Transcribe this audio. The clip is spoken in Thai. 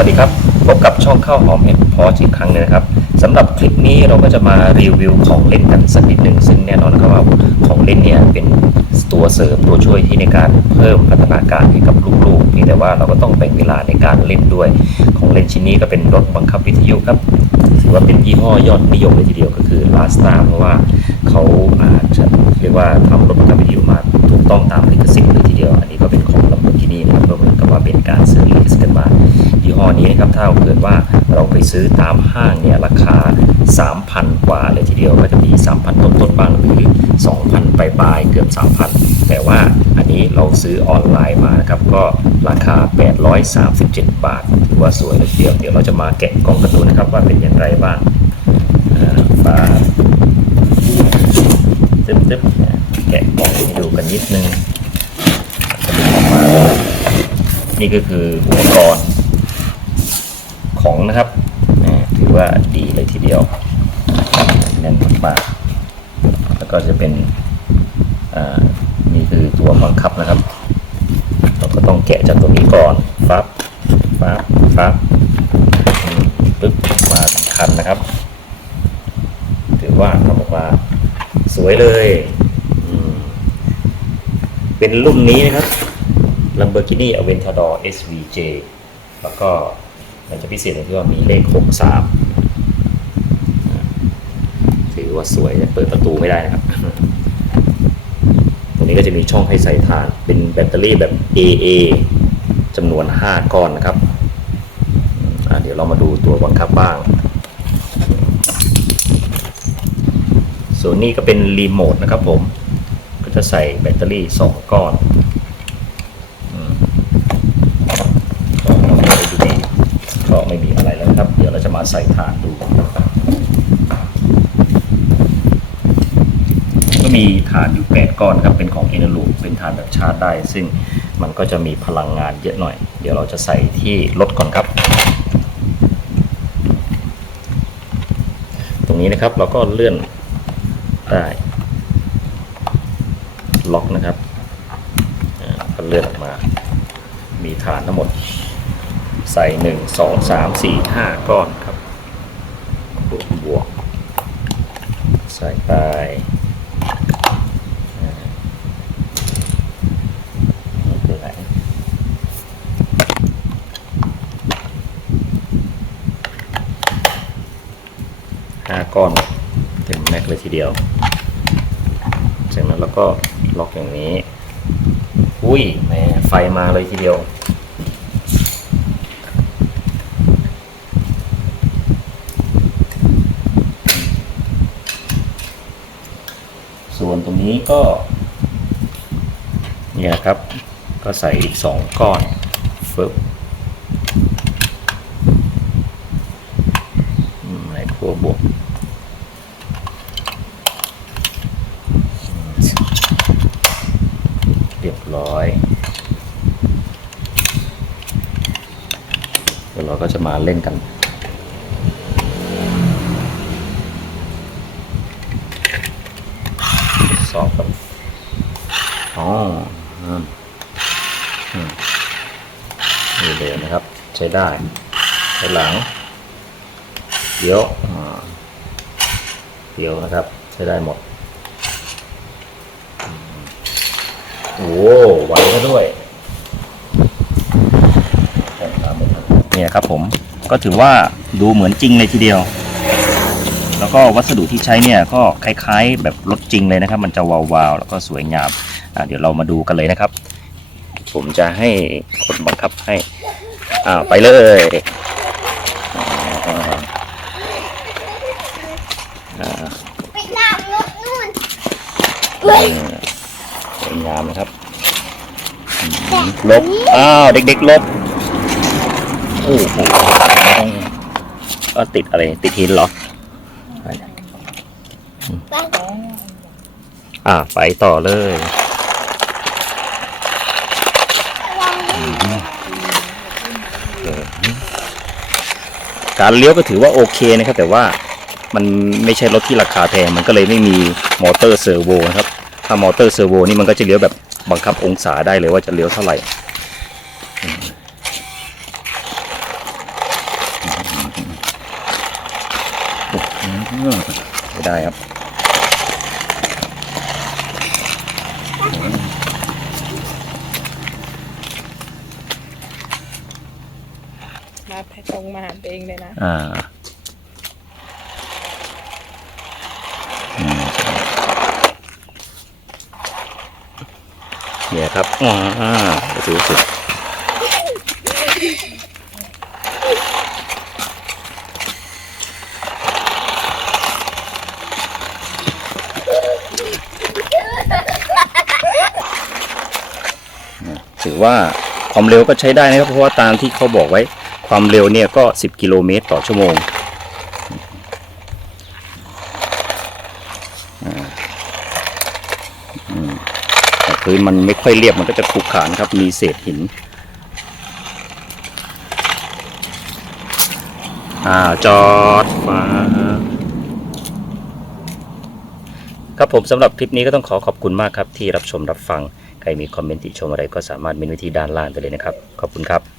วัสดีครับ พบกับช่องข้าวหอมเห็ดพออีกครั้งหนึงนะครับสำหรับคลิปนี้เราก็จะมารีวิวของเล่นกันสักนิดหนึ่งซึ่งแน่นอนครับว่าของเล่นเนี่ยเป็นตัวเสริมตัวช่วยที่ในการเพิ่มพัฒนาการให้กับลูกๆเพียงแต่ว่าเราก็ต้องแบ่งเวลาในการเล่นด้วย ของเล่นชิ้นนี้ก็เป็นรถบังคับวิทยุครับถือว่าเป็นยี่ห้อยอดนิยมเลยทีเดียวก็คือ l a s t a เพราะว่าเขาอาจจะเรียกว่าทำรถบังคับวิทยุมาถูกต้องตามลิขสิทธิ์เลยทีเดียว อันนี้ก็เป็นของ Lamborghini นะครับก็เหมือนกับว่าเป็นการซื้อลิขสิทธิ์กันมา ยี่ห้อนี้นะครับถ้าเกิดว่าเราไปซื้อตามห้างเนี่ยราคา 3,000 กว่าเลยทีเดียวก็จะมี 3,000 ต้นต้นบ้างหรือ 2,000 ปลายๆเกือบ 3,000 แต่ว่าอันนี้เราซื้อออนไลน์มานะครับก็ราคา 837 บาทถือว่าสวยเลยทีเดียวเดี๋ยวเราจะมาแกะกล่องกร์ตูนนะครับว่าเป็นอย่างไรบ้างอ่าฝาตึ๊บแกะกล่องให้ดูกันนิดนึงนี่ก็คืออุปกรณ์ ของนะครับถือว่าดีเลยทีเดียวแน่นมากๆแล้วก็จะเป็นอ่านี่คือตัวบังคับนะครับ เราก็ต้องแกะจากตัวนี้ก่อนฟับฟับฟับปึ๊บมาสำคัญนะครับ ถือว่าเขาบอกว่าสวยเลย เป็นรุ่นนี้นะครับ Lamborghini Aventador SVJ แล้วก็ มันจะพิเศษตรงที่ว่ามีเลข63อ่าถือว่าสวยแต่เปิดประตูไม่ได้นะครับ ตรงนี้ก็จะมีช่องให้ใส่ถ่านเป็นแบตเตอรี่แบบ AA จำนวน 5 ก้อนนะครับอ่าเดี๋ยวเรามาดูตัวบังคับบ้าง ส่วนนี้ก็เป็นรีโมทนะครับผม ก็จะใส่แบตเตอรี่ 2 ก้อนอืมก็เราไม่ได้ดูดีก็ ไม่มีอะไรแล้วครับ เดี๋ยวเราจะมาใส่ถานดู ก็มีฐานอยู่ 8 ก้อนครับ เป็นของเอเนลูเป็นฐานแบบชาร์จได้ ซึ่งมันก็จะมีพลังงานเยอะหน่อย เดี๋ยวเราจะใส่ที่รถก่อนครับ ตรงนี้นะครับเราก็เลื่อนได้ล็อกนะครับอ่าก็เลื่อนออกมา มีฐานทั้งหมด ใส่1 2 3 4 5ก้อนครับ บวกบวก ใส่ไปนี่คือไหนห้าก้อนเต็มแม็กเลยทีเดียว จากนั้นเราก็ล็อกอย่างนี้ อุ้ยแหมไฟมาเลยทีเดียว ส่วนตรงนี้ก็เนี่ยครับ ก็ใส่อีกสองก้อนฟึบอืมในขั้วบวกเรียบร้อยเดี๋ยวเราก็จะมาเล่นกัน อบครับอ๋ออืมอืมนี่เลยนะครับ ใช้ได้ใช้หลังเดี๋ยวเดี๋ยวนะครับ ใช้ได้หมดอืมโอ้ไหวก็ด้วยนเนี่ยครับผมก็ถือว่าดูเหมือนจริงเลยทีเดียว แล้วก็วัสดุที่ใช้เนี่ยก็คล้ายๆ แบบรถจริงเลยนะครับ มันจะวาวๆแล้วก็สวยงามอ่าเดี๋ยวเรามาดูกันเลยนะครับ ผมจะให้คนบังคับให้อ่าไปเลยอ่าอ่าไปตามรถนู่นสวยงามนะครับอืมลบอ้าวเด็กๆลบโอ้โหก็ติดอะไรติดหินเหรอ อ่าไปต่อเลยการเลี้ยวก็ถือว่าโอเคนะครับ แต่ว่ามันไม่ใช่รถที่ราคาแพงมันก็เลยไม่มีมอเตอร์เซอร์โวครับ ถ้ามอเตอร์เซอร์โวนี่มันก็จะเลี้ยวแบบบังคับองศาได้เลยว่าจะเลี้ยวเท่าไหร่ได้ครับ ตรงมาหาตัวเองเลยนะ อ่าเนี่ยครับ อ่าอ่าดูสิถือว่าความเร็วก็ใช้ได้นะครับ เพราะว่าตามที่เขาบอกไว้ ความเร็วเนี่ยก็ 10 กิโลเมตรต่อชั่วโมงอ่าอืมแต่พื้นมันไม่ค่อยเรียบมันก็จะขรุขระนครับ มีเศษหิน อ่า จอดฟ้าครับผมสำหรับคลิปนี้ก็ต้องขอขอบคุณมากครับที่รับชมรับฟัง ใครมีคอมเมนต์ติชมอะไรก็สามารถเมนไว้ที่ด้านล่างได้เลยนะครับ ขอบคุณครับ